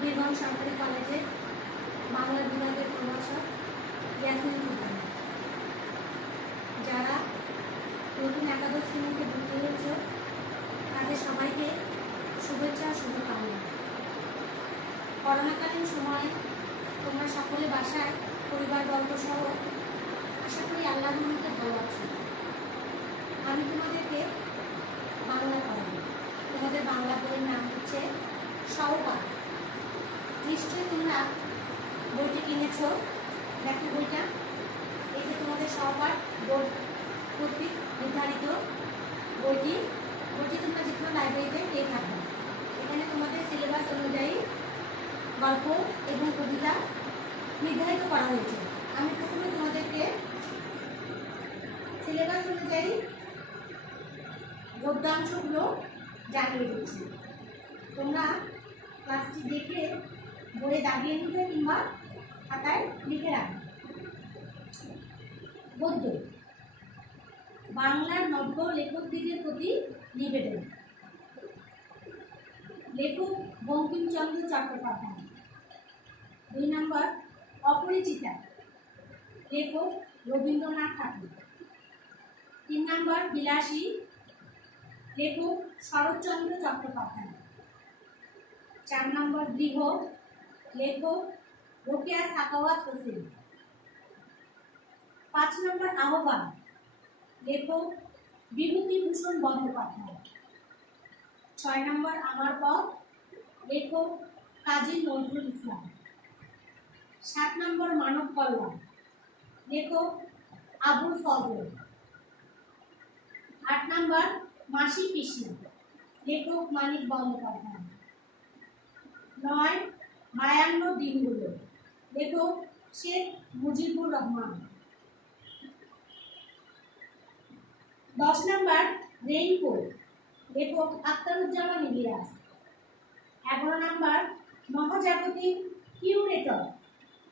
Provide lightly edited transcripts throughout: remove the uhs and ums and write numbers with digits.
বীরগঞ্জ সরকারি কলেজে বাংলা বিভাগের প্রভাষক ইয়াসমিন সুলতানা। যারা নতুন একাদশ শ্রেণীতে ভর্তি হয়েছে তাদের সবাইকে শুভেচ্ছা ও শুভকামনা। করোনাকালীন সময়ে তোমরা সকলে বাসায় পরিবারবর্গ সহ আশা করি আল্লাহর রহমতে ভালো আছো। আমি তোমাদেরকে বাংলা পড়াবো। তোমাদের বাংলা বইয়ের নাম হচ্ছে সহপাঠ। নিশ্চয়ই তোমরা বইটি কিনেছো। দেখো বইটা, এই যে তোমাদের সহপাঠ বোর্ড কর্তৃক নির্ধারিত বইটি তোমরা যে কোনো লাইব্রেরিতে পেয়ে থাকবে। এখানে তোমাদের সিলেবাস অনুযায়ী গল্প এবং কবিতা নির্ধারিত করা হয়েছে। আমি প্রথমে তোমাদেরকে সিলেবাস অনুযায়ী গদ্যাংশগুলো জানিয়ে দিচ্ছি। তোমরা ক্লাসটি দেখে বইয়ে দাগিয়ে নিবে কিংবা খাতায় লিখে রাখবে। গদ্য, বাংলার নব্য লেখকদিগের প্রতি নিবেদন। লেখক বঙ্কিমচন্দ্র চট্টোপাধ্যায়। 2 নম্বর অপরিচিতা, লেখক রবীন্দ্রনাথ ঠাকুর। 3 নম্বর বিলাসী, লেখক শরৎচন্দ্র চট্টোপাধ্যায়। 4 নম্বর গৃহ, লেখক রোকেয়া সাখাওয়াত হোসেন। 5 নম্বর আহ্বান, লেখক বিভূতিভূষণ বন্দ্যোপাধ্যায়। 6 নম্বর আমার পথ, লেখক কাজী নজরুল ইসলাম। 7 নম্বর মানব কল্যাণ, লেখক আবুল ফজল। 8 নম্বর মাসি পিসি, লেখক মানিক বন্দ্যোপাধ্যায়। 9 52 দিনগুলো, লেখক শেখ মুজিবুর রহমান। 10 নম্বর রেইনকোট, লেখক আখতারুজ্জামান ইলিয়াস। 11 নম্বর মহাজাগতিক কিউরেটর,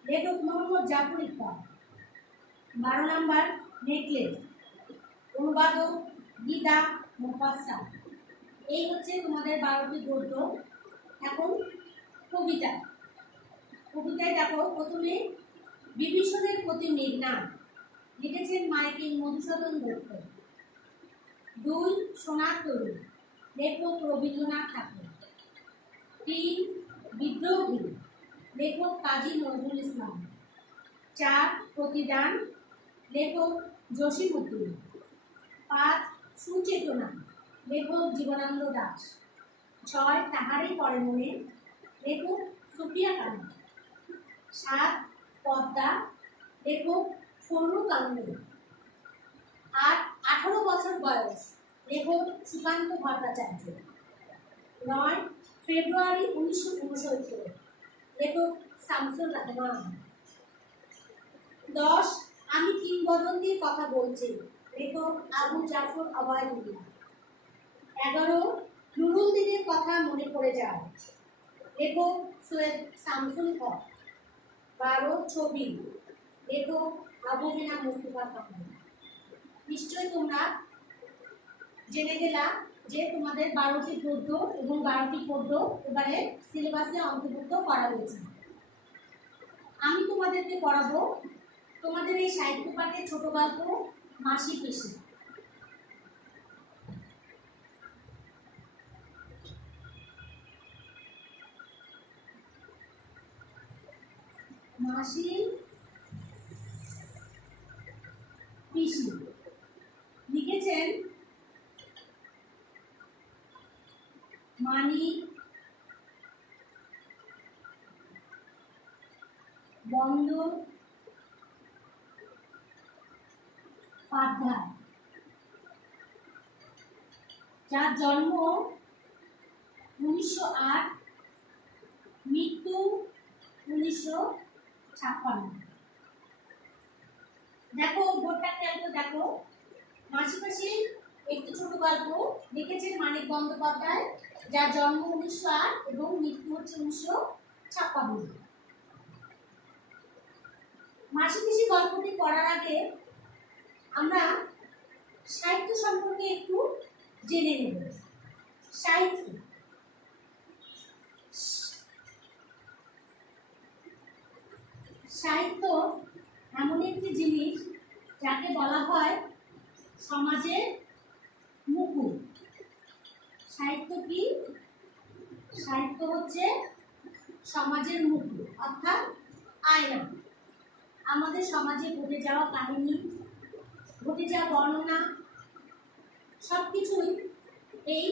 লেখক মোহাম্মদ জাফর ইকবাল। 12 নম্বর নেকলেস, অনুবাদক গীতা মুফাসসাল। এই হচ্ছে তোমাদের 12টি গদ্য। এখন কবিতায় দেখো, প্রথমে বিভীষণের প্রতি মেঘনাদ, লিখেছেন মাইকেল মধুসূদন দত্ত। 2 সোনার তরী, লেখক রবীন্দ্রনাথ ঠাকুর। 3 বিদ্রোহী, লেখক কাজী নজরুল ইসলাম। 4 প্রতিদান, লেখক জসিমউদ্দিন। 5 সুচেতনা, লেখক জীবনানন্দ দাশ। 6 তাহারই পরে মনে, লেখক সুফিয়া কামাল। 7 পদ্মা, লেখক ফররুখ আহমেদ। 8 18 বছর বয়স, লেখক সুকান্ত ভট্টাচার্য। 9 ফেব্রুয়ারি 1969, লেখক শামসুর রহমান। 10 আমি কিংবদন্তির কথা বলছি, লেখক আবু জাফর আওয়াইদুল্লাহ। 11 নুরুল দিনের কথা মনে পড়ে যায়, লেখক সৈয়দ শামসুল হক। 12 ছবি, লেখক আবু হেনা মুস্তাফা কামাল। নিশ্চয়ই তোমরা জেনে গেলা যে তোমাদের 12টি গদ্য এবং 12টি পদ্য এবারে সিলেবাসে অন্তর্ভুক্ত করা হয়েছে। আমি তোমাদেরকে পড়াবো তোমাদের এই সাহিত্য পাঠের ছোট গল্প মাসি পিসি। মাসি পিসি লিখেছেন মানিক বন্দ্যোপাধ্যায়, যার জন্ম 1908, মৃত্যু 1956। দেখো বোর্ডটা খেয়াল করে দেখো। মাসি পিসি একটি ছোট গল্প, লিখেছেন মানিক বন্দ্যোপাধ্যায়, যার জন্ম 1908 এবং মৃত্যু হচ্ছে 1956। মাসি পিসি গল্পটি পড়ার আগে আমরা সাহিত্য সম্পর্কে একটু জেনে নেব। সাহিত্য সাহিত্য এমন একটি জিনিস যাকে বলা হয় সমাজের মুকুট। সাহিত্য কি? সাহিত্য হচ্ছে সমাজের মুকুট, অর্থাৎ আয়না। আমাদের সমাজে ঘটে যাওয়া কাহিনী, ঘটে যাওয়া বর্ণনা সব কিছুই এই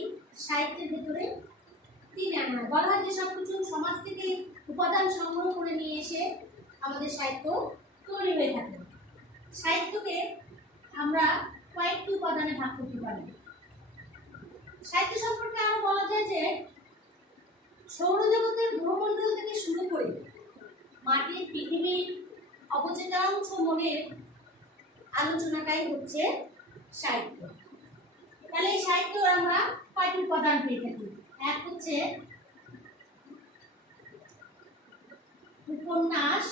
সাহিত্যের ভেতরে টেনে আনা হয়। বলা হয় যে সব কিছু সমাজ থেকে উপাদান সংগ্রহ করে নিয়ে এসে আমাদের সাহিত্য তৈরি হয়ে থাকে। সাহিত্যকে আমরা কয়েকটি উপাদানে ভাগ করতে পারি। সাহিত্য সম্পর্কে আরো বলা যায় যে সৌরজগতের গ্রহমণ্ডল থেকে শুরু করে মাটির পৃথিবীর অবচেতনাংশ মনের আলোচনাটাই হচ্ছে সাহিত্য। তাহলে এই সাহিত্য আমরা কয়েকটি উপাদান পেয়ে থাকি। এক হচ্ছে উপন্যাস,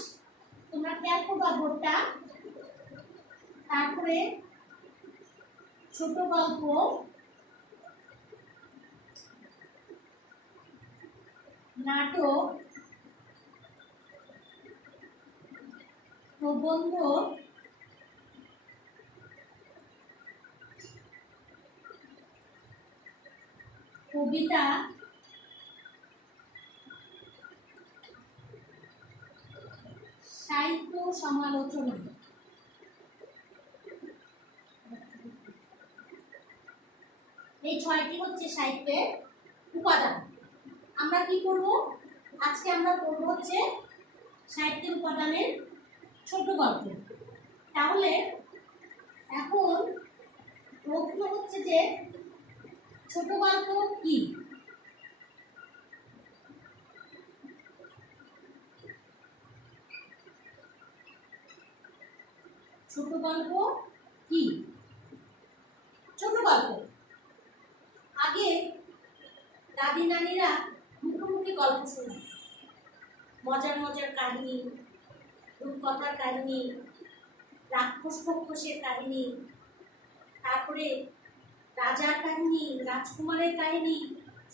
তোমরা খেয়াল করবা বোর্ডটা। তারপরে ছোট গল্প, নাটক, প্রবন্ধ, কবিতা, সাহিত্য সমালোচনা। এই ছয়টি হচ্ছে সাহিত্যের উপাদান। আমরা কি করব? আজকে আমরা পড়ব হচ্ছে সাহিত্যের উপাদানের ছোট গল্প। তাহলে এখন প্রশ্ন হচ্ছে যে ছোট গল্প কি? ছোট গল্প কি? ছোট গল্প আগে দাদি নানিরা মুখে মুখে গল্প শোনা, মজার মজার কাহিনী, রূপকথার কাহিনী, রাক্ষস পক্ষসের কাহিনী, তারপরে রাজার কাহিনী, রাজকুমারের কাহিনী,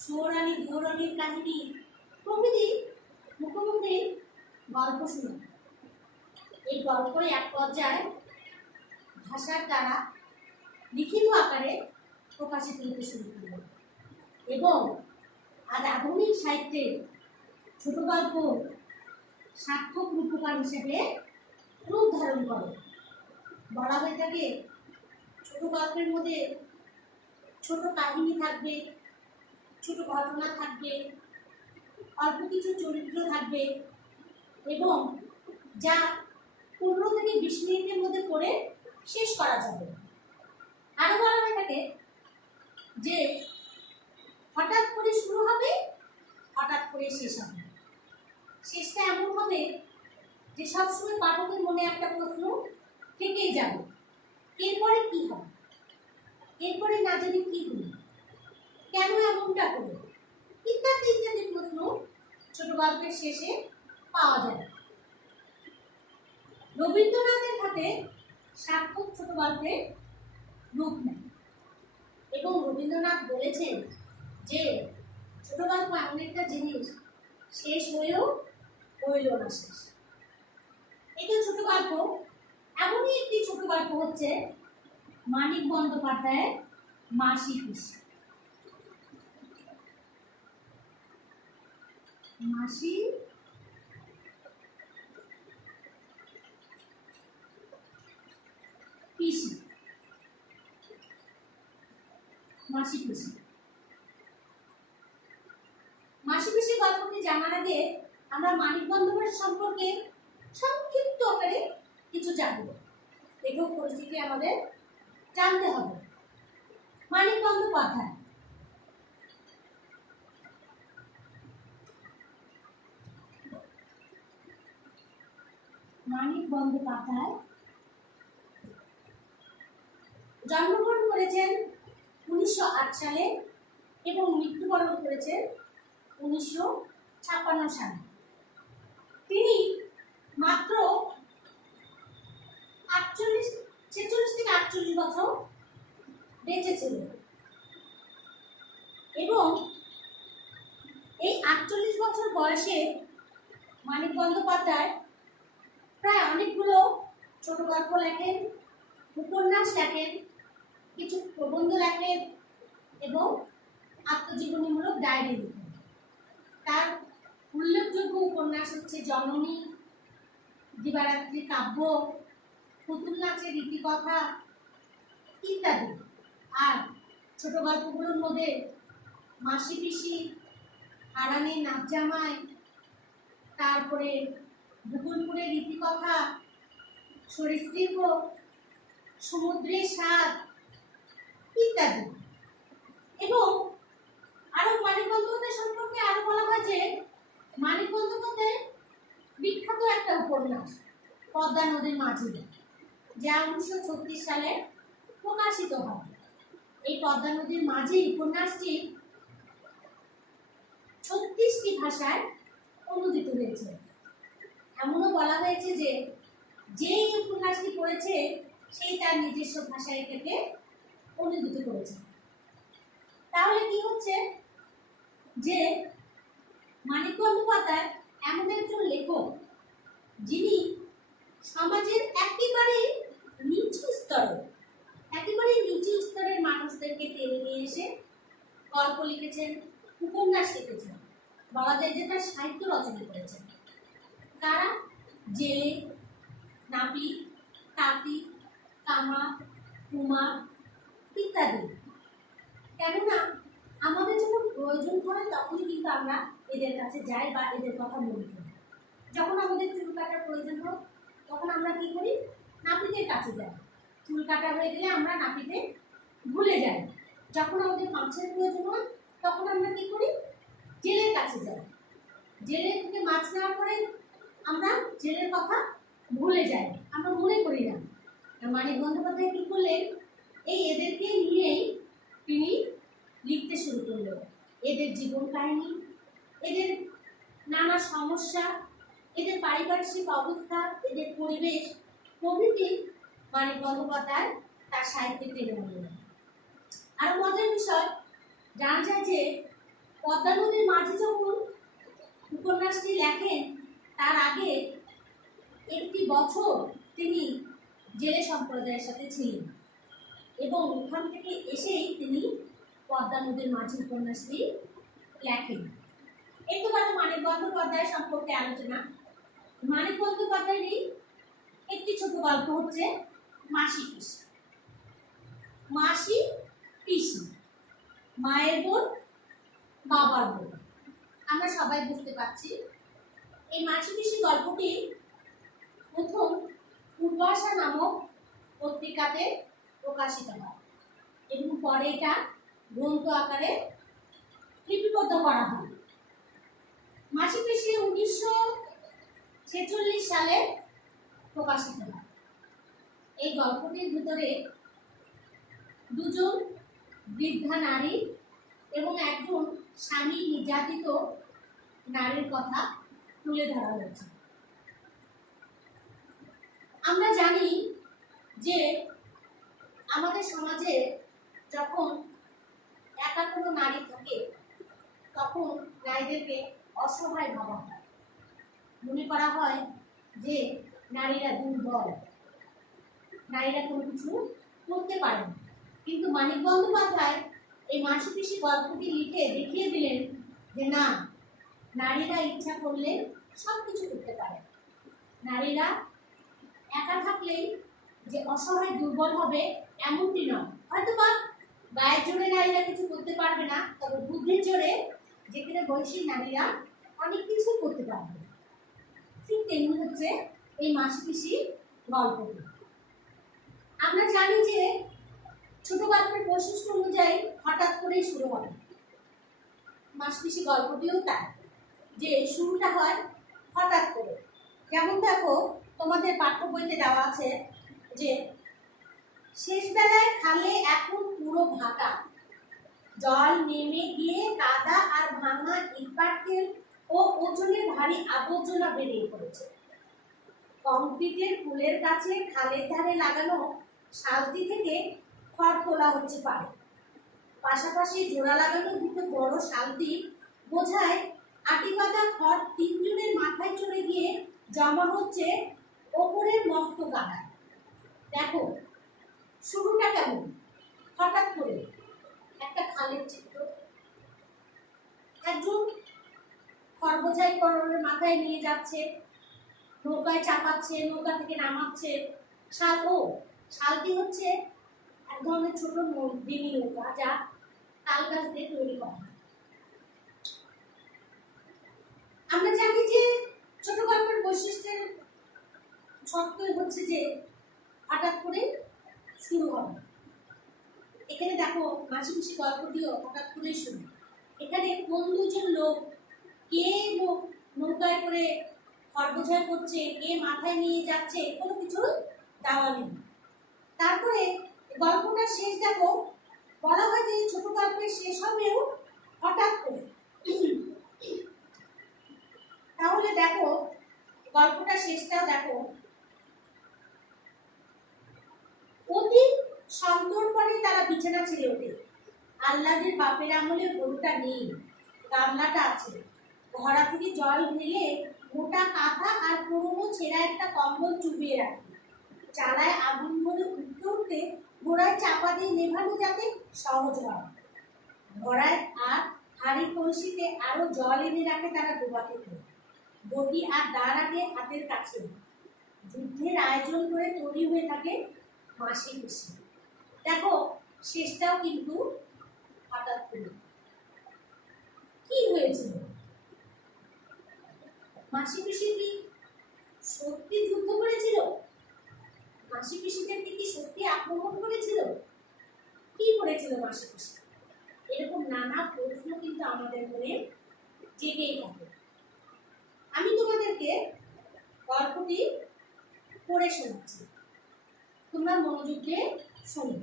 সুয়োরানী দুয়োরানীর কাহিনী প্রভৃতি মুখে মুখে গল্প শোনা। এই গল্পই এক পর্যায়ে ভাষার দ্বারা লিখিত আকারে প্রকাশিত হতে শুরু করল এবং আজ আধুনিক সাহিত্যে ছোট গল্প সার্থক রূপকার হিসেবে রূপ ধারণ করে। বলা হয়ে থাকে ছোট গল্পের মধ্যে ছোট কাহিনী থাকবে, ছোট ঘটনা থাকবে, অল্প কিছু চরিত্র থাকবে এবং যা 15 থেকে 20 মিনিটের মধ্যে পড়ে শেষ করা যাবে। আরো বলা হয়ে থাকে যে হঠাৎ করে শুরু হবে, হঠাৎ করে শেষ হবে। শেষটা এমন হবে যে সবসময় পাঠকের মনে একটা প্রশ্ন থেকেই যাবে, এরপরে কি হবে, এরপরে না জানি কি হলো, কেন এমনটা হলো, ইত্যাদি ইত্যাদি প্রশ্ন ছোট গল্পের শেষে পাওয়া যায়। রবীন্দ্রনাথের হাতে সার্থক ছোট গল্পের রূপ নেয় এবং রবীন্দ্রনাথ বলেছেন যে ছোট গল্প এমন একটা জিনিস শেষ হয়েও হইল না শেষ। এটা ছোট গল্প। এমনই একটি ছোট গল্প হচ্ছে মানিক বন্দ্যোপাধ্যায়ের মাসি পিসি। মাসি পিসি, মাসি পিসি। মাসি পিসি গল্পটি জানার আগে আমরা মানিক বন্দ্যোপাধ্যায় সম্পর্কে সংক্ষিপ্ত আকারে কিছু জানব। লেখক পরিচিতি আমাদের জানতে হবে। মানিক বন্দ্যোপাধ্যায় জন্মগ্রহণ করেছেন 1908 সালে এবং মৃত্যুবরণ করেছেন 1956 সালে। তিনি মাত্র 46 থেকে 48 বছর বেঁচে ছিলেন এবং এই 48 বছর বয়সে মানিক বন্দ্যোপাধ্যায় প্রায় অনেকগুলো ছোট গল্প লেখেন, উপন্যাস লেখেন, কিছু প্রবন্ধ লেখেন এবং আত্মজীবনীমূলক ডায়েরি লেখেন। তার উল্লেখযোগ্য উপন্যাস হচ্ছে জননী, দিবারাত্রি কাব্য, পুতুল নাচের রীতিকথা ইত্যাদি। আর ছোট গল্পগুলোর মধ্যে মাসি পিসি, হারানের নাচ জামাই, তারপরে বকুলপুরের রীতিকথা, সরীসৃপ, সমুদ্রের স্বাদ ইত্যাদি। এবং আরো মানিক বন্দ্যোপাধ্যায় সম্পর্কে আরো বলা হয় যে মানিক বন্দ্যোপাধ্যায় বিখ্যাত একটা উপন্যাস পদ্মা নদীর মাঝি, যা 1936 সালে প্রকাশিত হয়। এই পদ্মা নদীর মাঝি উপন্যাসটি 36টি ভাষায় অনুদিত হয়েছে। এমনও বলা হয়েছে যে যেই উপন্যাসটি পড়েছে সেই তার নিজস্ব ভাষায় থেকে অনুদিত করেছে। তাহলে কি হচ্ছে যে মানিক বন্দ্যোপাধ্যায় এমন একজন লেখক যিনি সমাজের একেবারে নিচু স্তরের মানুষদেরকে টেনে নিয়ে এসে গল্প লিখেছেন, উপন্যাস লিখেছেন, বলা যায় যে তার সাহিত্য রচনা করেছেন। তারা জেলে, নাপিত, তাঁতি, কামা, কুমার ইত্যাদি। কেননা আমাদের যখন প্রয়োজন হয় তখনই কিন্তু আমরা এদের কাছে যাই বা এদের কথা মনে করি। যখন আমাদের চুল কাটার প্রয়োজন হয় তখন আমরা কি করি? নাপিতের কাছে যাই। চুল কাটা হয়ে গেলে আমরা নাপিতে ভুলে যাই। যখন আমাদের মাছের প্রয়োজন হয় তখন আমরা কি করি? জেলের কাছে যাই। জেলের থেকে মাছ নেওয়ার পরে আমরা জেলের কথা ভুলে যাই, আমরা মনে করি না। মানিক বন্দ্যোপাধ্যায় কি করলেন? এদেরকে নিয়েই তিনি লিখতে শুরু করলেন। এদের জীবন কাহিনী, এদের নানা সমস্যা, এদের পারিপার্শ্বিক অবস্থা, এদের পরিবেশ প্রভৃতি মানিক বন্দ্যোপাধ্যায় তার সাহিত্যে টেনে আনলেন। আরো মজার বিষয় জানা যায় যে পদ্মা নদীর মাঝি যখন উপন্যাসটি লেখেন তার আগে একটি বছর তিনি জেলে সম্প্রদায়ের সাথে ছিলেন এবং ওখান থেকে এসেই তিনি পদ্মা নদীর মাঝি উপন্যাসটি লেখেন। এই তো গেল মানিক বন্দ্যোপাধ্যায় সম্পর্কে আলোচনা। মানিক বন্দ্যোপাধ্যায়েরই একটি ছোট গল্প হচ্ছে মাসি পিসি। মাসি পিসি, মায়ের বোন, বাবার বোন, আমরা সবাই বুঝতে পারছি। এই মাসি পিসি গল্পটি প্রথম পূর্বাশা নামক পত্রিকাতে প্রকাশিত হয় এবং পরে এটা গ্রন্থ আকারে লিপিবদ্ধ করা হয়। মাসি পিসি 1946 সালে প্রকাশিত হয়। এই গল্পটির ভিতরে দুজন বৃদ্ধা নারী এবং একজন স্বামী নির্যাতিত নারীর কথা তুলে ধরা হয়েছে। আমরা জানি যে আমাদের সমাজে যখন একা কোনো নারী থাকে তখন নারীদেরকে অসহায় ভাবা হয়, মনে করা হয় যে নারীরা দুর্বল, নারীরা কোনো কিছু করতে পারে না। কিন্তু মানিক বন্দ্যোপাধ্যায় এই মাসি পিসি গল্পটি লিখে দেখিয়ে দিলেন যে না, নারীরা ইচ্ছা করলে সব কিছু করতে পারে। নারীরা একা থাকলেই যে অসহায় দুর্বল হবে এমনটি নয়। হয়তো বা গায়ের জোরে নারীরা কিছু করতে পারবে না, তবে বুদ্ধির জোরে যেখানে বয়সী নারীরা অনেক কিছু করতে পারবে। ঠিক তেমনি হচ্ছে এই মাসি পিসি গল্পটি। আমরা জানি যে ছোট গল্পের বৈশিষ্ট্য অনুযায়ী হঠাৎ করেই শুরু হবে। মাসি পিসি গল্পটিও তাই, যে শুরুটা হয় হঠাৎ করে। যেমন দেখো, তোমাদের পাঠ্য বইতে দেওয়া আছে যে শেষ বেলায় খালে এখন পুরো ভাটা, জল নেমে গিয়ে কাদা আর ভাঙা ইটপাটকেল ও ওজনের ভারী আবর্জনা বেরিয়ে পড়েছে। কংক্রিটের পুলের কাছে খালের ধারে লাগানো শালটি থেকে খড় তোলা হচ্ছে পারে। পাশাপাশি জোড়া লাগানো দুটো বড় শালটি বোঝায় আটি বাঁধা খড় তিনজনের মাথায় চড়ে গিয়ে জমা হচ্ছে ওপরের মস্ত গাদা। দেখো শুরুটা কেমন, হঠাৎ করে একটা খালের চিত্র, একজন খরবোঝাই করে মাথায় নিয়ে যাচ্ছে, নৌকায় চাপাচ্ছে, নৌকা থেকে নামাচ্ছে। শালটি হচ্ছে এক ধরনের ছোট ডিঙি নৌকা, যা তাল গাছ দিয়ে তৈরি করা। আমরা জানি যে ছোট গল্পের বৈশিষ্ট্যের শর্তই হচ্ছে যে হঠাৎ করে শুরু হবে। এখানে দেখো মাঝি পিসি গল্পটিও হঠাৎ করেই শুরু। এখানে কোন দুজন লোক, কে নৌকায় করে খরবোঝাই করছে, কে মাথায় নিয়ে যাচ্ছে, কোনো কিছু দেওয়া নেই। তারপরে গল্পটা শেষ দেখো, বলা হয় যে ছোট গল্পের শেষ হবেও হঠাৎ করে। তাহলে দেখো গল্পটা শেষটাও দেখো, অতি সন্তর্পণে তারা বিছানা ছেড়ে ওঠে। আহ্লাদের বাপের আমলে গরুটা নেই, গামলাটা আছে। ঘোড়া থেকে জল ঢেলে মোটা কাঁথা আর পুরোনো ছেঁড়া একটা কম্বল চুবিয়ে রাখে। চালায় আগুন ভরে উঠতে উঠতে ঘোড়ায় চাপা দিয়ে নেভানো যাতে সহজ হয়। ঘোড়ায় আর হাড়ি কলসিতে আরো জল এনে রাখে তারা ডোবা থেকে। বটি আর দা রাখে হাতের কাছে। যুদ্ধের আয়োজন করে তৈরি হয়ে থাকে মাসি পিসি। দেখো শেষটাও কিন্তু হঠাৎ করে। কি হয়েছিল? মাসি পিসি কি সত্যি যুদ্ধ করেছিল? মাসি পিসিদেরকে কি সত্যি আক্রমণ করেছিল? কি করেছিল মাসি পিসি? এরকম নানা প্রশ্ন কিন্তু আমাদের মনে জেগেই থাকে। আমি তোমাদেরকে গল্পটি পড়ে শোনাচ্ছি, তোমরা মনোযোগ দিয়ে শোনো।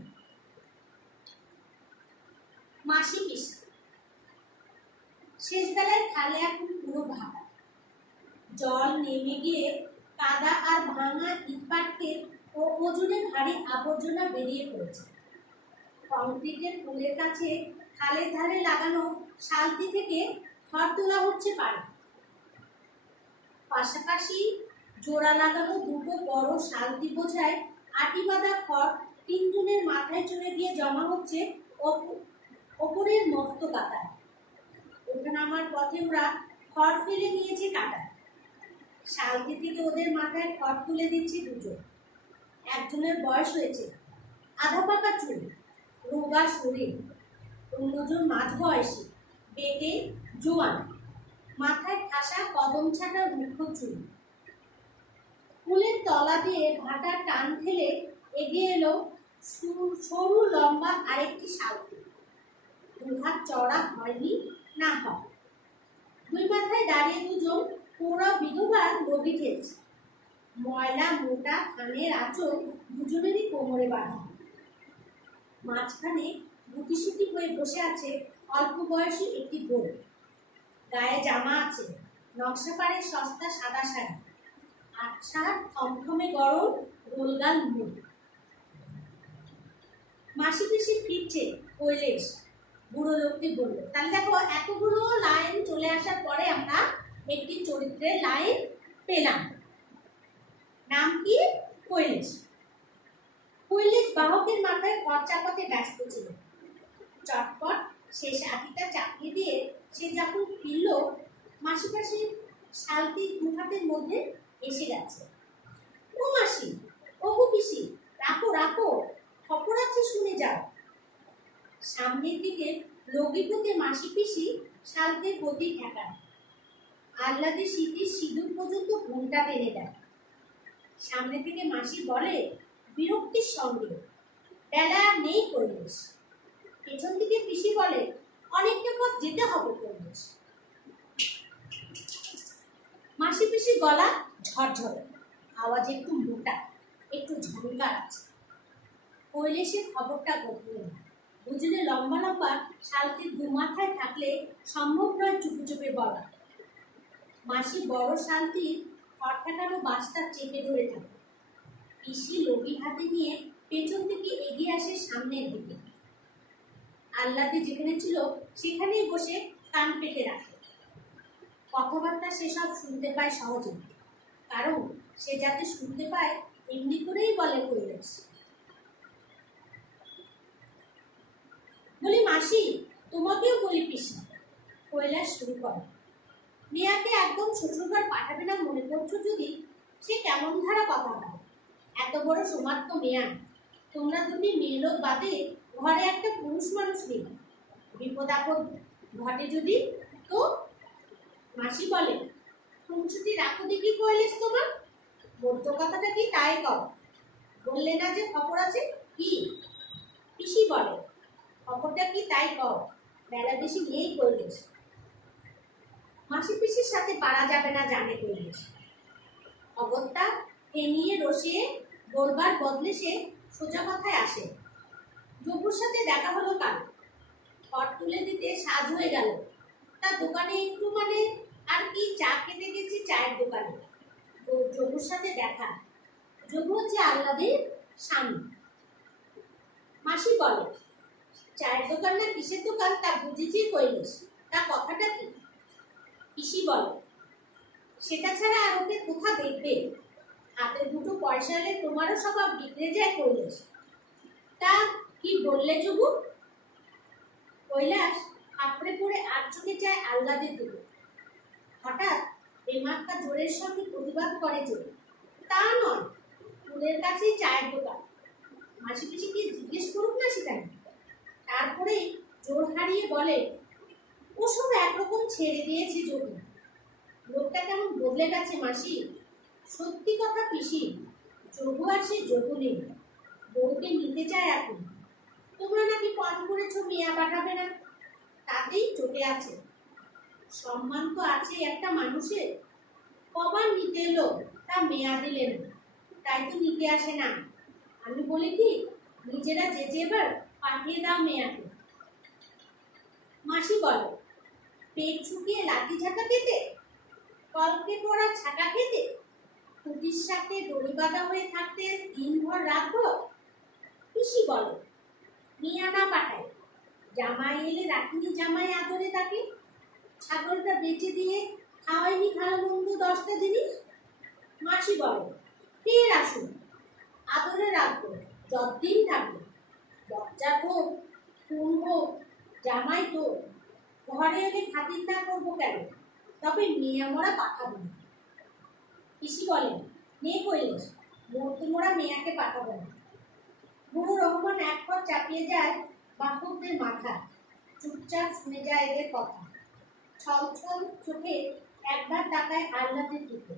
মাসি পিসি। শেষ বেলায় খালে এখন পুরো ভাটা। জল নেমে গিয়ে কাদা আর ভাঙা ইটপাটকেল ও ওজনে ভারী আবর্জনা বেরিয়ে পড়েছে। কংক্রিটের পুলের কাছে খালের ধারে লাগানো শালটি থেকে খড় তোলা হচ্ছে পারে। পাশাপাশি জোড়া লাগানো দুটো বড় শালটি বোঝায় আটি বাঁধা খড় তিনজনের মাথায় চড়ে গিয়ে জমা হচ্ছে ওপরের মস্ত কাটায়। ওঠানামার পথে ওরা খড় ফেলে নিয়েছে কাটায়। শালটি থেকে ওদের মাথায় খড় তুলে দিচ্ছে দুজন। একজনের বয়স হয়েছে, আধা পাকা চুল, রোগা শরীর। অন্যজন মাঝ বয়সী, বেটে জোয়ান, মাথায় ঠাসা কদম ছাটা রুক্ষ চুল। ফুলের তলা দিয়ে ভাটা টান ঠেলে এগিয়ে এলো সরু লম্বা আরেকটি শালটি। দুহাত চড়া হয়নি না হয়। দুই মাথায় দাঁড়িয়ে দুজন পোড়া বিধবার লগি ঠেলছে। ময়লা মোটা ধানের আঁচল দুজনেরই কোমরে বাঁধা। মাঝখানে গুটিসুটি হয়ে বসে আছে অল্প বয়সী একটি বোন। গায়ে জামা আছে, নকশা পাড়ের সস্তা সাদা শাড়ি, আচ্ছার থমথমে গরম গোলগাল মুখ। মাসি পিসি ফিরছে কৈলেশ, বুড়ো লোকটি বলল। তাহলে দেখো এতগুলো লাইন চলে আসার পরে আমরা একটি চরিত্রের লাইন পেলাম। নাম কি? কৈলেশ। কৈলেশ বাহকের মাথায় খড় চাপাতে ব্যস্ত ছিল। চটপট শেষ আটিটা চাপিয়ে দিয়ে সে যখন ফিরল, মাসি পাশে শালটি দু হাতের মধ্যে এসে গেছে। ও মাসি, ও গো পিসি, রাখো রাখো, খবর আছে শুনে যাও। সামনের দিকে লগিগুতে মাসি পিসি শালকে গতি ঠেকায়। আহ্লাদে শীতের সিঁদুর পর্যন্ত ঘোমটা টেনে দেয়। সামনে থেকে মাসি বলে বিরক্তির সঙ্গে, বেলা আর নেই কৈলেশ। পেছন দিকে পিসি বলে, অনেকটা পথ যেতে হবে কৈলেশ। মাসি পিসি গলা ঝরঝরে, আওয়াজ একটু মোটা, একটু ঝঙ্কার আছে। কৈলেশের খবরটা গোপন। দুজনে লম্বা লম্বা শালটির দুমাথায় থাকলে সম্ভব নয় চুপে চুপে বলা। মাসি বড় শালটির খড় ঠেকানো বাসটা চেপে ধরে থাকে। পিসি লগি হাতে নিয়ে পেছন থেকে এগিয়ে আসে সামনের দিকে। আহ্লাদে যেখানে ছিল সেখানেই বসে কান পেতে রাখে। কথাবার্তা সেসব শুনতে পায় সহজে। কারণ সে যাতে শুনতে পায় এমনি করেই বলে কৈলাস। বলি মাসি, তোমাকেও বলি পিসি। কৈলাস শুরু করে, মেয়াকে একদম শ্বশুরঘর পাঠাবে না মনে করছো যদি? সে কেমন ধারা কথা হয়? এত বড় সমাপ্ত মেয়া, তোমরা দুটি মেয়ে লোক বাদে ঘরে একটা পুরুষ মানুষ নেই। বিপদ আপদ ঘটে যদি তো? মাসি বলে, খুনসুটি রাখো দেখি কৈলাস তোমার। বৌদ্ধ কথাটা কি তাই কর, বললে না যে খবর আছে কি? পিসি বলে, খবরটা কি তাই কর, বেলা বেশি নেই কৈলাস। মাসি পিসির সাথে পারা যাবে না জানে কৈলাস। অগত্যা এ নিয়ে রসিয়ে বলবার বদলে সে সোজা কথায় আসে। যোগুর সাথে দেখা হলো কাল, ঘর তুলে দিতে সাজ হয়ে গেল। তার দোকানে একটু মানে আর কি চা খেতে গেছি চায়ের দোকানে। যোগুর সাথে দেখা। যোগু হচ্ছে আহ্লাদের স্বামী। মাসি বলে, চায়ের দোকান না কিসের দোকান তা বুঝেছি কৈলাস, তা কথাটা কি? পিসি বলে, সেটা ছাড়া আর ওকে কোথা দেখবে? হাতে দুটো পয়সা এলে তোমারও স্বভাব বিগড়ে যায় কৈলাস। তা কি বললে যোগু? কৈলাস হাঁপড়ে পড়ে আর চোখে চায় আহ্লাদের দিকে। হঠাৎ বেমাক্কা জোরের সঙ্গে প্রতিবাদ করে যে, তা নয়, ফুলের কাছেই চায়ের দোকান। মাসি পিসিকে জিজ্ঞেস করুক না সেখানে। তারপরেই জোর হারিয়ে বলে, ওসব একরকম ছেড়ে দিয়েছি যোগু। লোকটা কেমন বদলে গেছে মাসি। সত্যি কথা পিসি, যোগু আর সে যোগু নেই। বউকে নিতে চায় এখন। তোমরা নাকি পণ করেছো মেয়া পাঠাবে না, তাতেই চটে আছে। সম্মান তো আছে একটা মানুষের। কবার নিতে এলো তা মেয়া দিলেন, তাই তো নিতে আসে না। আমি বলি কি, নিজেরা যেচে এবার পাঠিয়ে দাও মেয়াকে। মাসি বলে, পেট শুকিয়ে লাঠি ঝাঁটা খেতে, কলকে পড়া ছাটা খেতে, খুঁটির সাথে দড়ি বাঁধা হয়ে থাকতে দিনভর রাখবো? পিসি বলে, মিয়া না পাঠায়, জামাই এলে রাখিনি জামাই আদরে তাকে। ছাগলটা বেঁচে দিয়ে খাওয়াইনি ভালো মন্দ 10টা জিনিস। মাসি বলে, ফের আসুন, আদরে রাখবো, যতদিন থাকবে। বজ্জাত হোক, খুন হোক, জামাই তো। ঘরে এলে খাতির না করবো কেন? তবে মেয়ে আমরা পাঠাবো না। পিসি বলেন, নে কৈলাস, মরতে মোড়া মেয়াকে পাঠাবো না। বুড়ো রহমান এক পথ চাপিয়ে যায় বাহকদের মাথা, চুপচাপ শুনে যায় এদের কথা। ছল ছল চোখে একবার তাকায় আহ্লাদের দিকে।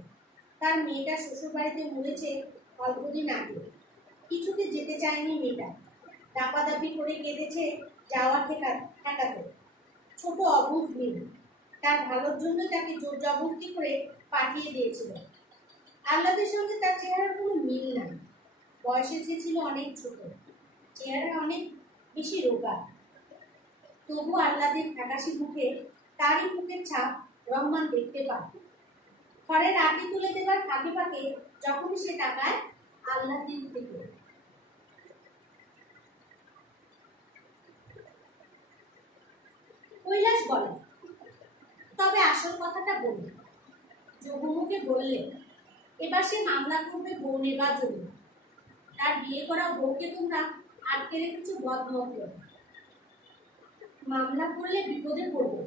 তার মেয়েটা শ্বশুর বাড়িতে মরেছে অল্পদিন আগে। কিছুতে যেতে চায়নি মেয়েটা, দাপাদাপি করে কেঁদেছে যাওয়া ঠেকাতে। ছোট অবুঝ মেয়ে, তার ভালোর জন্য তাকে জোর জবরদস্তি করে পাঠিয়ে দিয়েছিল। আহ্লাদের সঙ্গে তার চেহারার কোনো মিল নাই। বয়সে সে ছিল অনেক ছোট, চেহারা অনেক বেশি রোগা। তবু আহ্লাদের ফ্যাকাশি মুখে তারই মুখের ছাপ রহমান দেখতে পায়। ঘরের আটি তুলে দেবার ফাঁকে ফাঁকে যখনই সে তাকায় আহ্লাদের দিকে। কৈলাস বলে, তবে আসল কথাটা বলি। যোগমুখে বললে, এবার সে মামলা করবে বউ নেবার জন্য। তার বিয়ে করা বউকে তোমরা আটকে রেখেছো বদমতলবে। মামলা করলে বিপদে পড়বে।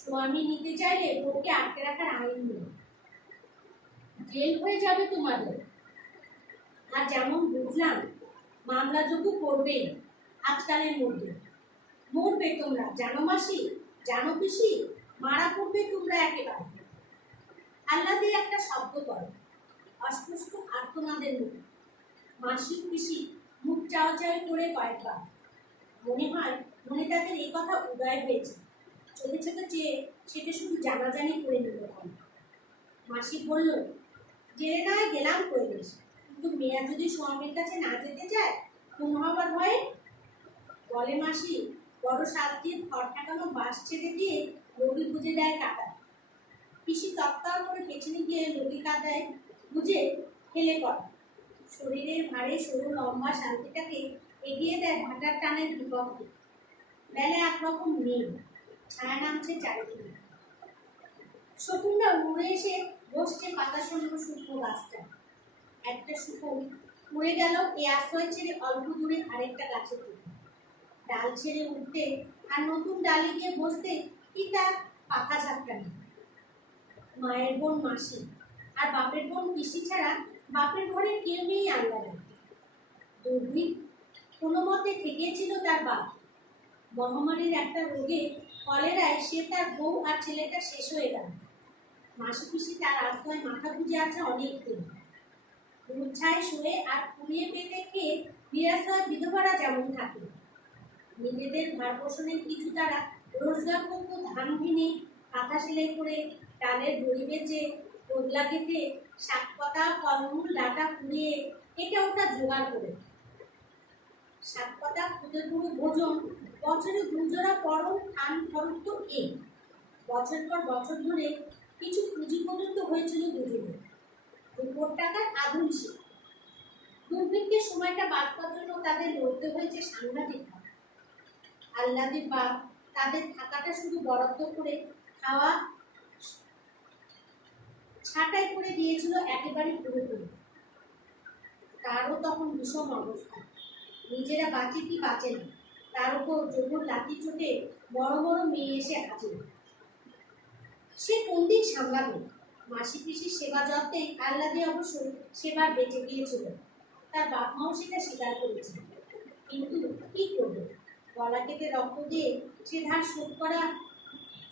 স্বামী নিতে চাইলে বউকে আটকে রাখার আইন নেই, জেল হয়ে যাবে তোমাদের। আর যেমন বুঝলাম মামলা যোগ্য করবে আজকালের মধ্যে। মরবে তোমরা, জানো মাসি, জানো পিসি, মারা পড়বে তোমরা একেবারে। আহ্লাদে একটা শব্দ করে, অস্পষ্ট আর্তনাদের মুখ। মাসি পিসি মুখ চাওয়াচাওয়ি করে কয়েকবার। মনে হয় মনে তাদের এই কথা উদয় হয়েছে। চোখে চোখে চেয়ে সেটা শুধু জানাজানি করে নিল। মাসি বলল, জেলে নয় গেলাম কৈলাস, কিন্তু মেয়া যদি স্বামীর কাছে না যেতে চায় খুন হবার ভয়ে? বলে মাসি, বড় সাত দিয়ে খড় ঠেকানো বাঁশ ছেড়ে দিয়ে রোগী বুঝে দেয় কাটা। পিসি তত্তর করে পেছনে গিয়ে রোগী কাদায় বুঝে ফেলে পড়ে। শরীরের ভারে সরু লম্বা শান্তিটাকে এগিয়ে দেয় ভাটার টানের বিপক্ষে। বেলা একরকম নেই, ছায়া নামছে চারিদিকে। শকুনরা উড়ে এসে বসছে পাতাশূন্য শুকনো গাছটা। একটা শুকন উড়ে গেল এই আশ্রয় ছেড়ে অল্প দূরে আরেকটা গাছের দিকে। ডাল ছেড়ে উঠতে আর নতুন ডালে গিয়ে বসতে কি তার পাখা ঝাপটা নেই। মায়ের বোন মাসি আর বাপের বোন পিসি ছাড়া বাপের ঘরে কেউ নেই আলাদা। দুর্ভিক কোনো মতে ঠেকেছিল তার বাপ। মহামারীর একটা রোগে কলেরায় সে তার বউ আর ছেলেটা শেষ হয়ে গেল। মাসি পিসি তার আশ্রয় মাথা গুঁজে আছে অনেক দিন। ছায় শুয়ে আর পুড়িয়ে পেটে খেয়ে নিরাশ্রয় বিধবারা যেমন থাকে। নিজেদের ভার পোষণের কিছু তারা রোজগার করত ধান কিনে, কাঁথা সেলাই করে, ডালের দড়ি বেচে, বদলা কেটে, শাক পাতা ফলমূল ডাটা কুড়িয়ে এটা ওটা জোগাড় করে। শাক পাতা খুদে পুরো ভোজন বছরে দুজোড়া পরম ধান খরচ তো এই। বছর পর বছর ধরে কিছু পুঁজি পর্যন্ত হয়েছিল দুজনে। রূপোর টাকার আদুলসি। দুর্ভিক্ষের সময়টা বাঁচবার জন্য তাদের লড়তে হয়েছে সাংঘাতিক। আহ্লাদের বাপ তাদের থাকাটা শুধু বরাদ্দ করে খাওয়া ছাঁটাই করে দিয়েছিল একেবারে পুরোপুরি। তারও তখন বিষম অবস্থা। নিজেরা বাঁচে কি বাঁচে না, তার উপর যখন লাঠি চোটে বড় বড় মেয়ে এসে হাজির। সে কোন দিক সামলাবে? মাসি পিসির সেবা যত্নে আহ্লাদে অবশ্য সেবার বেঁচে গিয়েছিল। তার বাপ মাও সেটা স্বীকার করেছে। কিন্তু কি করবে? গলা কেটে রক্ত দিয়ে সে ধার শোধ করা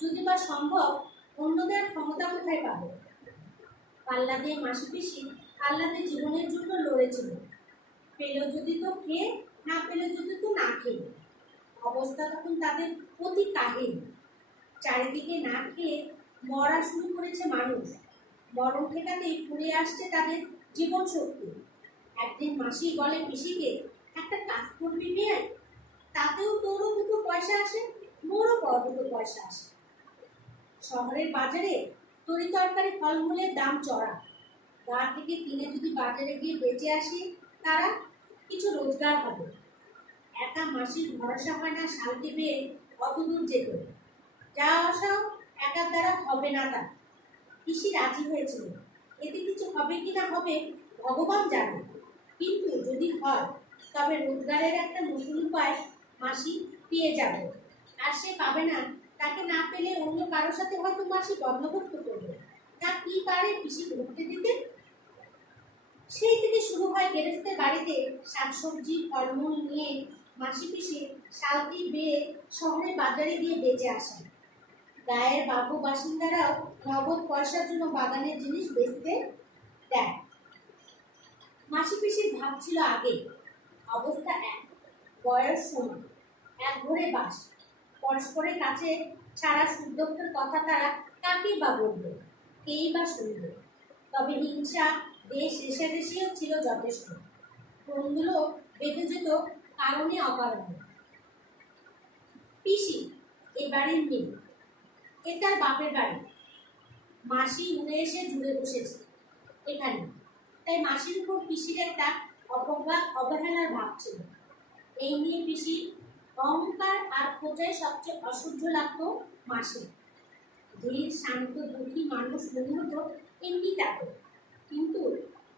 যদি বা সম্ভব, অন্যদের ক্ষমতা কোথায় পাবে? পাল্লা দিয়ে মাসি পিসি আহ্লাদের জীবনের জন্য লড়েছিল। পেল যদি তো খেয়ে, না পেলে যদি তো না খেয়ে। অবস্থা তখন তাদের অতি কাহিল। চারিদিকে না খেয়ে মরা শুরু করেছে মানুষ। মরণ ঠেকাতেই ফুরে আসছে তাদের জীবন শক্তি। একদিন মাসি বলে পিসিকে, একটা কাজ করবি মেয়ে, তাতেও তোরও দুটো পয়সা আসে, মোরও দুটো পয়সা আসে। শহরের বাজারে তরি তরকারি ফলমূলের দাম চড়া। গা থেকে কিনে যদি বাজারে গিয়ে বেঁচে আসি, তারা কিছু রোজগার হবে। একা মাসির ভরসা হয় না শান্তি পেয়ে অত দূর যেত। যা আসাও একার দ্বারা হবে না তার। পিসি রাজি হয়েছিল। এতে কিছু হবে কি না হবে ভগবান জানে, কিন্তু যদি হয় তবে রোজগারের একটা নতুন উপায় মাসি পেয়ে যাবে। আর সে পাবে না, তাকে না পেলে অন্য কারোর সাথে হয়তো মাসি বন্দোবস্ত করবে। তা কি পারে পিসি ঘুরতে দিতে? সেই থেকে শুরু হয় গেরেস্তের বাড়িতে শাকসবজি ফলমূল নিয়ে মাসি পিসি শালটি বেয়ে শহরে বাজারে গিয়ে বেঁচে আসে। গায়ের বাবু বাসিন্দারাও নগদ পয়সার জন্য বাগানের জিনিস বেচতে দেয়। মাসি পিসির ভাব ছিল আগে, অবস্থা এক, বয়স সমান, এক ঘরে বাস, পরস্পরের কাছে ছাড়া সুদ্দক্ষের কথা তারা কাকেই বা বলবে, কেই বা শুনবে। তবে হিংসা দেশ রেশারেশিও ছিল যথেষ্ট। কোনগুলো বেঁধে যেত কারণে অকারণে। পিসি এ বাড়ির মেয়ে, এ তার বাপের বাড়ি। মাসি উড়ে এসে জুড়ে বসেছে এখানে, তাই মাসির উপর পিসির একটা অবহেলার ভাব ছিল। এই নিয়ে পিসির অহংকার আর খোঁজায় সবচেয়ে অসহ্য লাগতো মাসি। ধীর শান্ত দুঃখী মানুষ মনে হতো এমনি তাকে, কিন্তু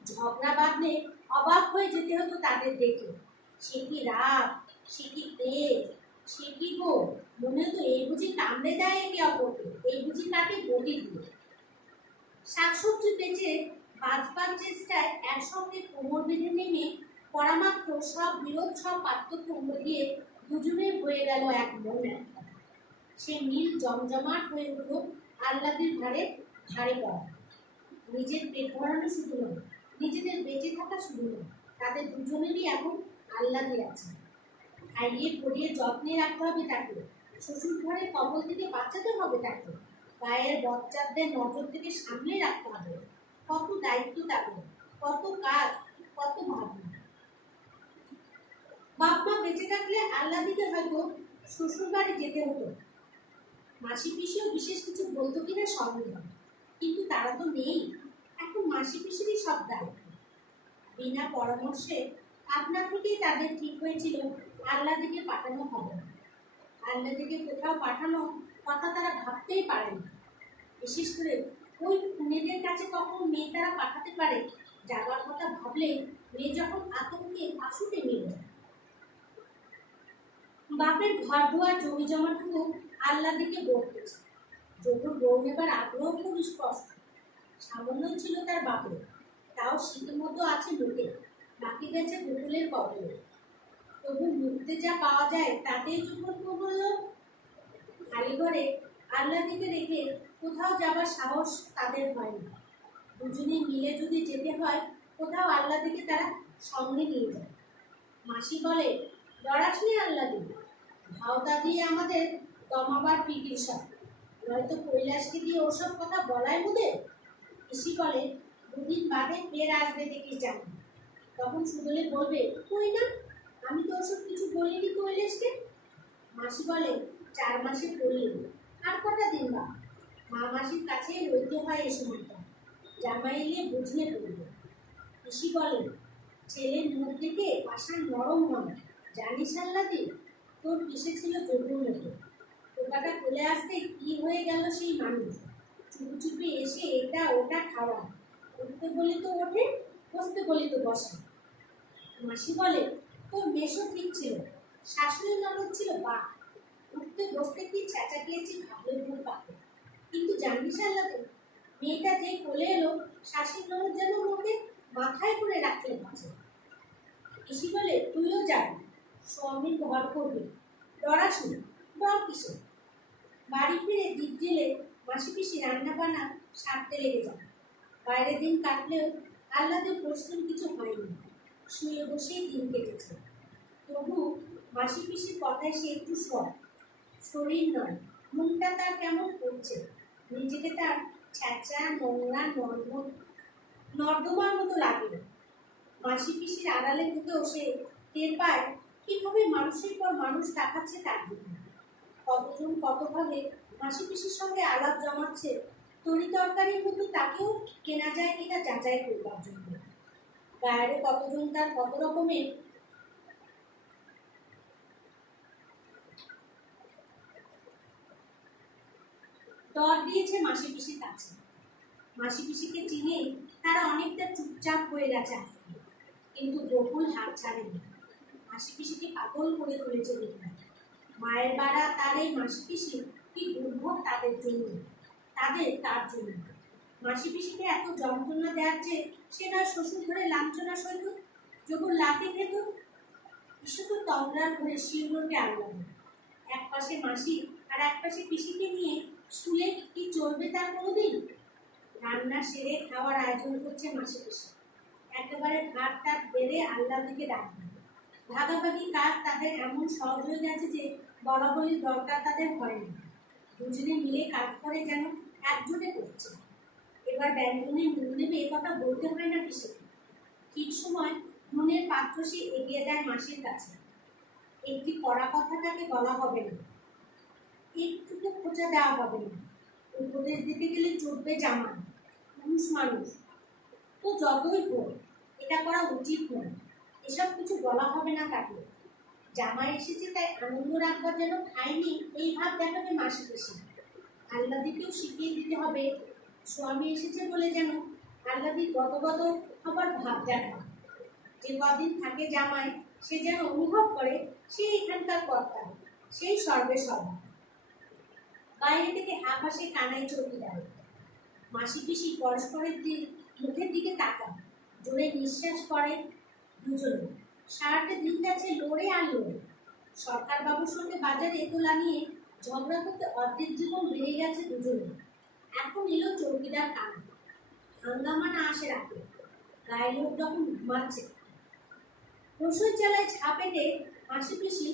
ঝগড়া বাঁধলে অবাক হয়ে যেতে হতো তাদের দেখে। সে কি রাগ, সে কি তেজ, সে কি গো, মনে হতো এই বুঝি কামড়ে দেয় একে অপরকে, এই বুঝি তাকে গতি দিয়ে। শাকসবজি বেচে বাঁচবার চেষ্টায় একসঙ্গে কোমর বেঁধে নেমে পরামাত্র সব বিরোধ সব পার্থক্য দিয়ে দুজনে হয়ে গেল এক মন একটা। সে মিল জমজমাট হয়ে উঠল আহ্লাদের ঘাড়ে পড়া। নিজের পেট ভরানো শুধু নয়, নিজেদের বেঁচে থাকা শুধু নয়, তাদের দুজনেরই এখন আহ্লাদে আছে। খাইয়ে পরিয়ে যত্নে রাখতে হবে তাকে, শ্বশুর ঘরের কবল থেকে বাঁচাতে হবে তাকে, গায়ের বচ্চাদের নজর থেকে সামলে রাখতে হবে। কত দায়িত্ব তাদের, কত কাজ, কত ভাবনা। বাপ মা বেঁচে থাকলে আহ্লাদিকে হয়তো শ্বশুর বাড়ি যেতে হতো। মাসি পিসিও বিশেষ কিছু বলতো কিনা সন্দেহ, কিন্তু তারা তো নেই। এখন মাসি পিসিরই সব দায়িত্ব। বিনা পরামর্শে আপনা থেকেই তাদের ঠিক হয়েছিল আহ্লাদিকে পাঠানো হবে না। আহ্লাদিকে কোথাও পাঠানো কথা তারা ভাবতেই পারেন। বিশেষ করে ওই মেয়েদের কাছে কখন মেয়ে তারা পাঠাতে পারে যাবার কথা ভাবলে মেয়ে যখন আতঙ্কে আশুটে মেরে যায়। বাপের ঘর দুয়ার জমি জমাটুকু আল্লাহ দিকে বলতেছে। যখন বউ নেবার আগ্রহ খুব স্পষ্ট। সামান্যই ছিল তার বাপের, তাও শীতের মতো আছে মুখে, বাকি গেছে গোকুলের কবলে। তবু মুক্তে যা পাওয়া যায় তাতেই যখন বলল। খালি ঘরে আল্লাহ দিকে রেখে কোথাও যাবার সাহস তাদের হয়নি। দুজনে মিলে যদি যেতে হয় কোথাও আল্লাহ দিকে তারা সঙ্গে নিয়ে যায়। মাসি বলে, ডরাসনি আল্লাহ দিকে, ভাওতা দিয়ে আমাদের দমাবার পিকৃষা, নয়তো কৈলাসকে দিয়ে ওসব কথা বলায় মোদের। পিসি বলে, দুদিন বাদে ফের আসবে দেখিস জানি। তখন সুদলে বলবে, কই না, আমি তো ওসব কিছু বলিনি কৈলাসকে। মাসি বলে, 4 মাসে পড়লি, আর কটা দিন বা, মা মাসির কাছে রইতে হয় এ সময়টা, জামাই এলে বুঝলে পড়বে। পিসি বলে, ছেলের মুখ দেখে আশার নরম মন, জানিস আল্লাদি তোর কিসে ছিল জরুর মতো, পোকাটা কোলে আসতে কি হয়ে গেল সেই মানুষ, চুপি চুপি এসে এটা ওটা খাওয়া, উঠতে বলি তো ওঠে, বসতে বলি তো বসে। মাসি বলে, তোর মেশো ঠিক ছিল, শাশুড়ি ননদ ছিল বা, উঠতে বসতে কি চেঁচাটিয়েছি ভাবলে ভুল পাবে। কিন্তু জানিস আল্লাদি মেয়েটা যে কোলে এলো, শাশুড়ি ননদ যেন ওকে মাথায় করে রাখলে বাঁচে। পিসি বলে, তুইও যাবি, স্বামীর ঘর করবি, ডরাস না, ডর কিসে। বাড়ি ফিরে দ্বীপ জেলে মাসি পিসি রান্না বান্না সারতে লেগে যাবে। বাইরের দিন কাটলেও আহ্লাদের পরিশ্রম কিছু হয়নি, শুয়ে বসেই দিন কেটেছে। তবু মাসি পিসির কথায় সে একটু শরীর নয়, মনটা তার কেমন করছে, নিজেকে তার ছ্যাঁচা নোংরা নর্দমার মতো লাগে। মাসি পিসির আড়ালে ঢুকেও সে টের পায় কিভাবে মানুষের পর মানুষ তাকাচ্ছে তার দিকে। কতজন কতভাবে মাসি পিসির সঙ্গে আলাপ জমাচ্ছে, তরি তরকারির মতো তাকেও কেনা যায় কিনা যাচাই করবার জন্য। বাইরে কতজন তার কত রকমের দর দিয়েছে মাসি পিসির কাছে। মাসি পিসিকে চিনে তারা অনেকটা চুপচাপ হয়ে গেছে আজকে, কিন্তু গোকুল হাত ছাড়েনি। মাসি পিসিকে পাগল করে তুলেছে দেখলাম। মায়ের বাড়া তার এই মাসি পিসি কি দুর্ভোগ তাদের জন্য, তার জন্য। মাসি পিসিকে এত যন্ত্রণা দেওয়ার চেয়ে সে নয় শ্বশুর ঘরে লাঞ্ছনা সইত, যখন লাতে খেত। সে তো তন্দ্রার ঘরে শিউরকে আনলাম, এক পাশে মাসি আর এক পাশে পিসিকে নিয়ে শুলে কি চলবে তার কোনোদিন। রান্না সেরে খাওয়ার আয়োজন করছে মাসি পিসি, একেবারে ভাত টাত বেড়ে আল্লাহ দিকে ডাকবে। ভাগাভাগি কাজ তাদের এমন সহজ হয়ে গেছে যে বলাবলির দরকার তাদের হয়নি। দুজনে মিলে কাজ করে যেন একজোটে করছে। এবার ব্যঞ্জনে নুন দেবে এ কথা বলতে হয় না পিসিকে। ঠিক সময় নুনের পাত্র সে এগিয়ে দেয় মাসির কাছে। একটি কড়া কথা তাকে বলা হবে না, একটুকু খোঁচা দেওয়া হবে না, উপদেশ দিতে গেলে চড়বে জামা, পুরুষ মানুষ তো যতই হোক এটা করা উচিত নয়, এসব কিছু বলা হবে না তাকে। জামাই এসেছে তাই আনন্দ রাখবার যেন খায়নি এই ভাব দেখাবে মাসি পিসি। আহ্লাদিকেও শিখিয়ে দিতে হবে স্বামী এসেছে বলে যেন আহ্লাদি গদগদ হবার ভাব দেখা। যে কদিন থাকে জামাই সে যেন অনুভব করে সে এখানকার কর্তা, সেই সর্বে সর্বা। বাইরে থেকে হাঁপাশে কানাই চৌকিদার। মাসি পিসি পরস্পরের মুখের দিকে তাকায়, জোরে নিঃশ্বাস করে দুজনে। সারাটা দিন গেছে লড়ে আর লড়ে। সরকার বাবুর সঙ্গে বাজারে তোলা নিয়ে ঝগড়া করতে অর্ধেক জীবন বেড়ে গেছে দুজনে। এখন এলো চৌকিদার কানা, হাঙ্গামা না আসে রাতে, গায়ে লোক যখন ঘুমাচ্ছে। রসুন চালায় ঝাঁপেটে মাসি পিসি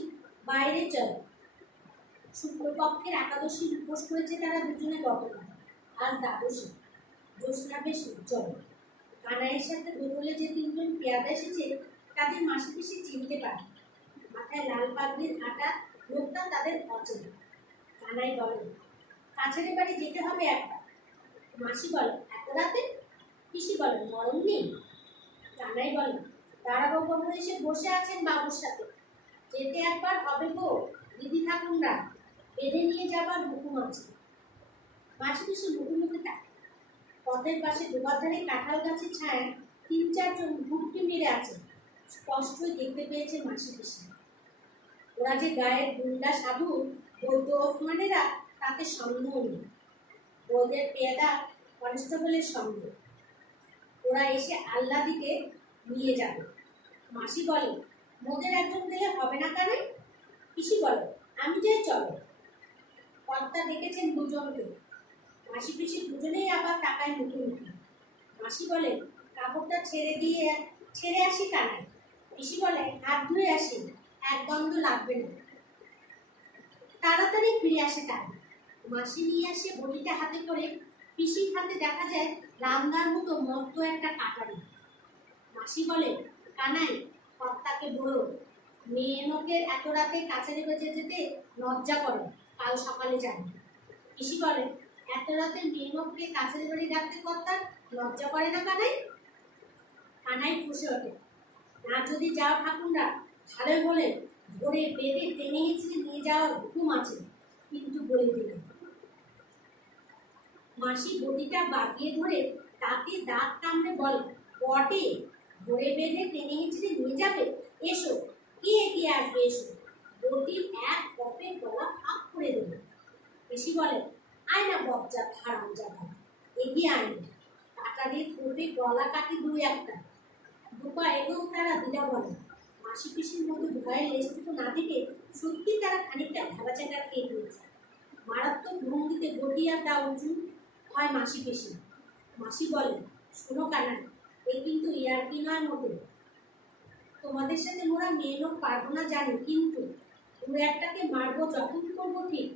বাইরে চলে। শুক্লপক্ষের একাদশীর উপোস করেছে তারা দুজনে গতকাল, আজ দ্বাদশী, জ্যোৎস্না বেশ উজ্জ্বল। কানাইয়ের সাথে গোকুলে যে 3 জন পেয়াদা এসেছে তাদের মাসি পিসি চিনতে পারে। মাথায় লাল পাগড়ির আটা লোকটা তাদের অচেনা। কানাই বলে, কাছারি বাড়ি যেতে হবে একবার। মাসি বলে, এত রাতে? পিসি বলে, নরম নেই। কানাই বলে, দাঁড়াবো বাবু এসে বসে আছেন বাবুর সাথে, যেতে একবার হবে গো, দিদি ঠাকুররা বেঁধে নিয়ে যাবার হুকুম আছে। মাসি পিসি মুখে মুখে থাকে। পথের পাশে ডোবার ধারে কাঁঠাল গাছের ছায়ায় 3-4 জন ঘুরকি মেরে আছে। স্পষ্টই দেখতে পেয়েছে মাসি পিসি। ওরা যে গায়ের গুন্ডা সাধু বৈদ্য ওসমানেরা তাতে সন্দেহ নেই। ওদের পেয়াদা কনস্টেবলের সঙ্গে ওরা এসে আল্লাদিকে নিয়ে যাবে। মাসি বলে, মোদের একজন গেলে হবে না কেন? পিসি বলে, আমি যাই, চলো। কর্তা ডেকেছেন দুজনকে। মাসি পিসি দুজনেই আবার টাকায় মুখোমুখি। মাসি বলে, কাপড়টা ছেড়ে আসি কানায়। পিসি বলে, হাত ধুয়ে আসি, এক গন্ধ লাগবে না। তাড়াতাড়ি ফিরে আসে তারা। মাসি নিয়ে আসে বটিটা হাতে করে। পিসির হাতে দেখা যায় রান্নার মতো মস্ত একটা কাটারি। মাসি বলে, কানাই, কর্তাকে বলো মেয়ে লোকে এত রাতে কাছারি বেজে যেতে লজ্জা করে, কাল সকালে যাবে। পিসি বলে, এত রাতে মেয়ে লোককে কাছারি বাড়ি ডাকতে কর্তার লজ্জা করে না কানাই? কানাই খুশি ওঠে, না যদি যাও ঠাকুররা, ভালোই বলে ধরে বেঁধে টেনে হিঁচড়ে নিয়ে যাওয়ার হুকুম আছে, কিন্তু বলে দিলাম। মাসি বটিটা বাগিয়ে ধরে তাকে দাঁত কামড়ে বলে, বটে, ধরে বেঁধে টেনে হিঁচড়ে নিয়ে যাবে? এসো, কে এগিয়ে আসবে, এসো। বটির এক কপে গলা ফাঁক করে দেবে। পিসি বলে, আয় না বজ্জা হারাম যাবে, এগিয়ে আয় না। কাটারির কোপে গলা কাটি 2-1টা। দুপা এগোও তারা দিদা বলে। মাসি পিসির মধ্যে ভয়ের লেজটুকু না দিকে সত্যি তারা খানিকটা ভেবাচাকা খেয়ে দিয়েছে। মারাত্মক ভঙ্গিতে গটিয়া দা উঁচু হয় মাসি পিসি। মাসি বলে, শোনো কানা, এ কিন্তু ইয়ার্কি নয় মোটে। তোমাদের সাথে মোরা মেয়ে লোক পারবো না জানি, কিন্তু 2-1টাকে মারবো, যখন করবো ঠিক।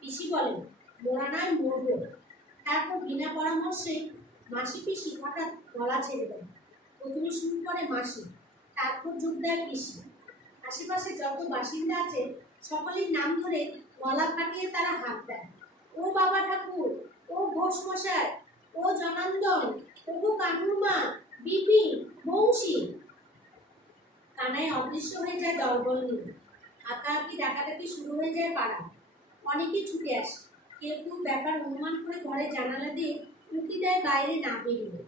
পিসি বলে, মোরা নয় মরবো। তারপর বিনা পরামর্শে মাসি পিসি হঠাৎ গলা ছেড়ে দেয়। প্রথমে শুরু করে মাসি, তারপর যোগ দেয় পিসি। আশেপাশে যত বাসিন্দা আছে সকলের নাম ধরে গলা ফাটিয়ে তারা হাত দেয়। ও বাবা ঠাকুর, ও ঘোষ মশাই, ও জনান্দন, ও গো কানুরমা, বিপিন, বংশী। কানায় অদৃশ্য হয়ে যায় দলবল নিয়ে। হাঁকাহাঁকি ডাকাডাকি শুরু হয়ে যায় পাড়া। অনেকে ছুটে আসে। কেউ কেউ ব্যাপার অনুমান করে ঘরে জানালা দিয়ে উঁকি দেয় বাইরে না বেরিয়ে।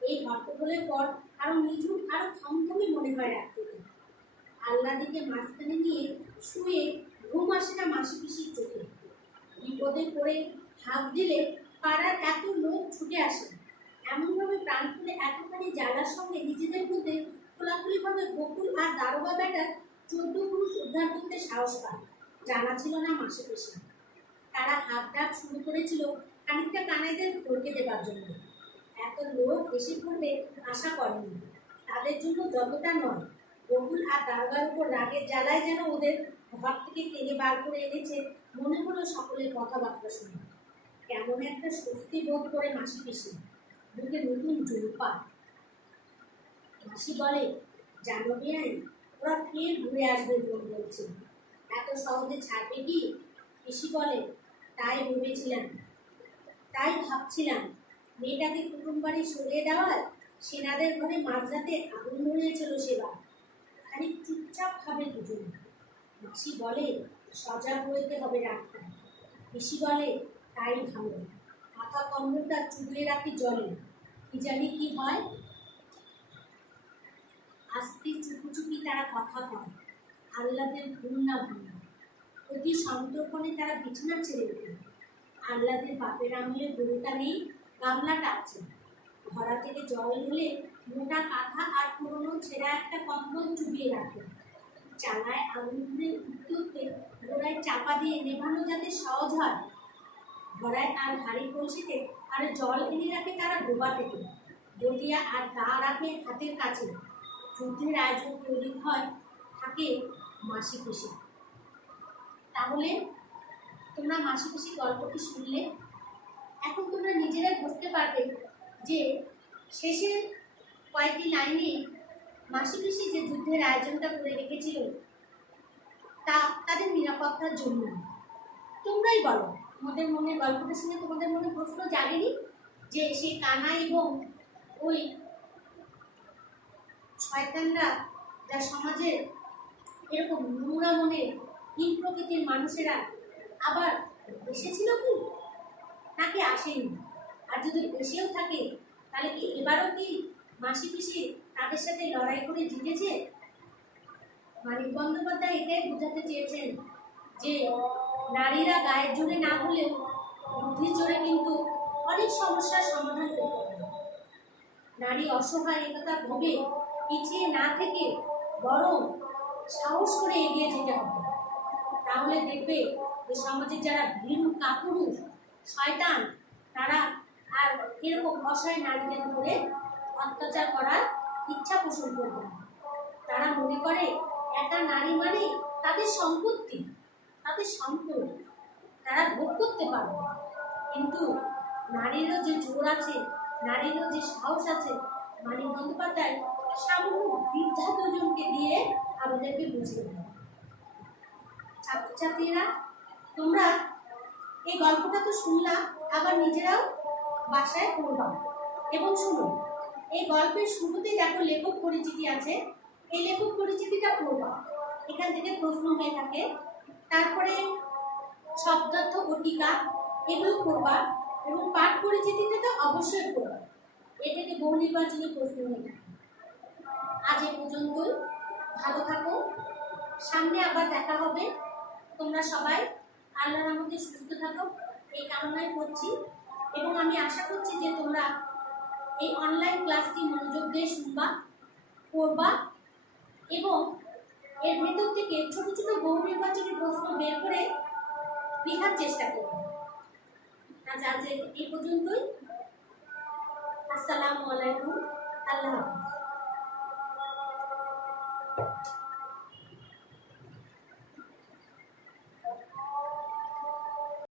এই হট্টগোলের পর আরো নিঝুম, আরো থমথমে মনে হয় রাত্রিতে। আল্লাদিকে মাঝখানে নিয়ে শুয়ে ঘুম আসে না মাসি পিসির চোখে। বিপদে পড়ে হাত দিলে পাড়ার এত লোক ছুটে আসে। এমনভাবে প্রাণ খুলে এতখানি জ্বালার সঙ্গে নিজেদের মধ্যে খোলাখুলিভাবে বকুল আর দারোগা বেটার 14 পুরুষ উদ্ধার করতে সাহস পায়, জানা ছিল না মাসি পিসি। তারা হাত ডাক শুরু করেছিল খানিকটা কানাইদের ভরকে দেবার জন্য। এত লোক এসে পড়বে আশা করেনি। তাদের জন্য যতটা নয়, বকুল আর দারোগার উপর রাগের জ্বালায় যেন ওদের ঘর থেকে টেনে বার করে এনেছে মনে হলো সকলের কথাবার্তা শুনে। কেমন একটা স্বস্তি বোধ করে মাসি পিসি, বুকে নতুন জোরপা। মাসি বলে, জানো বেআই, ওরা ফের ঘুরে আসবে বলছে, এত সহজে ছাড়বে কি? পিসি বলে, তাই ভেবেছিলাম, তাই ভাবছিলাম। মেয়েটাকে কুটুম বাড়ি সরিয়ে দেওয়ার সেনাদের ঘরে মাঝরাতে আগুন ধরিয়েছিল সেবার। খানিক চুপচাপ ভাবে দুজন। মাসি বলে, সজাগ হইতে হবে ডাক্তার। পিসি বলে, তাই ভালো। মাথা কম্বলটা চুবিয়ে রাখি জলে, কি জানি কি হয়। আস্তে চুপি চুপি তারা কথা কয়, আহ্লাদের ঘুম না ভাঙে। অতি সন্তর্পণে তারা বিছানা ছেড়ে ওঠে। আহ্লাদের বাপের আমলে গরুটা নেই, গামলাটা আছে। ঘরা থেকে জল হলে মোটা কাঁথা আর পুরনো ছেঁড়া একটা কম্বল চুবিয়ে রাখে। চালায় আগুন ধরে উঠতে উঠতে গোড়ায় চাপা দিয়ে নেভানো যাতে সহজ হয়। ঘড়ায় আর হাড়ি কলসিতে আর জল এনে রাখে তারা ডোবা থেকে। বটিয়া আর দা রাখে হাতের কাছে। যুদ্ধের আয়োজন তৈরি হয় থাকে মাসি পিসি। তাহলে তোমরা মাসি পিসি গল্পটি শুনলে, এখন তোমরা নিজেরাই বুঝতে পারবে যে শেষের কয়েকটি লাইনে মাসি পিসি যে যুদ্ধের আয়োজনটা করে রেখেছিল তা তাদের নিরাপত্তার জন্য। তোমরাই বলো, তোমাদের মনে গল্পটা শুনে তোমাদের মনে প্রশ্ন জাগেনি যে সেই কানা এবং ওই শয়তানরা, যা সমাজের এরকম নোংরা মনের হীন প্রকৃতির মানুষেরা আবার এসেছিল কি, নাকি আসেনি? আর যদি এসেও থাকে তাহলে কি এবারও কি মাসি পিসি তাদের সাথে লড়াই করে জিতেছে? মানিক বন্দ্যোপাধ্যায় এটাই বোঝাতে চেয়েছেন যে নারীরা গায়ের জোরে না হলেও বুদ্ধির জোরে কিন্তু অনেক সমস্যার সমাধান করতে পারে। নারী অসহায় একথা ভেবে পিছিয়ে না থেকে বরং সাহস করে এগিয়ে যেতে হবে। তাহলে দেখবে যে সমাজের যারা ভীরু কাপুরুষ শয়তান তারা আর এরকম অসহায় নারীদের উপরে অত্যাচার করার ইচ্ছা পোষণ করবে না। তারা মনে করে একটা নারী মানে তাদের সম্পত্তি, তাদের সম্পদ, তারা ভোগ করতে পারবে। কিন্তু নারীরও যে জোর আছে, নারীরও যে সাহস আছে, মানিক বন্দ্যোপাধ্যায় সামান্য বৃদ্ধা দুজনকে দিয়ে আমাদেরকে বুঝিয়ে দেয়। ছাত্রছাত্রীরা তোমরা এই গল্পটা তো শুনলাম, আবার নিজেরাও বাসায় পড়বা এবং শুনো। এই গল্পের শুরুতেই দেখো লেখক পরিচিতি আছে, এই লেখক পরিচিতিটা পড়বা, এখান থেকে প্রশ্ন হয়ে থাকে। তারপরে শব্দার্থ ঘটিকা এগুলো পড়বা এবং পাঠ পরিচিতিটা তো অবশ্যই পড়বা, এ থেকে বহু নির্বাচনী প্রশ্ন হয়ে থাকে। আজ এ পর্যন্তই, ভালো থাকো, সামনে আবার দেখা হবে। তোমরা সবাই আল্লাহর রহমতে সুস্থ থাকো এই কামনাই করছি এবং আমি আশা করছি যে তোমরা এই অনলাইন ক্লাসটি মনোযোগ দিয়ে শুনবা, পড়বা এবং এর ভেতর থেকে ছোট ছোট বহু নির্বাচনী প্রশ্ন বের করে লেখার চেষ্টা করবে। আজ এই পর্যন্তই। আসসালামু আলাইকুম, আল্লাহ হাফেজ।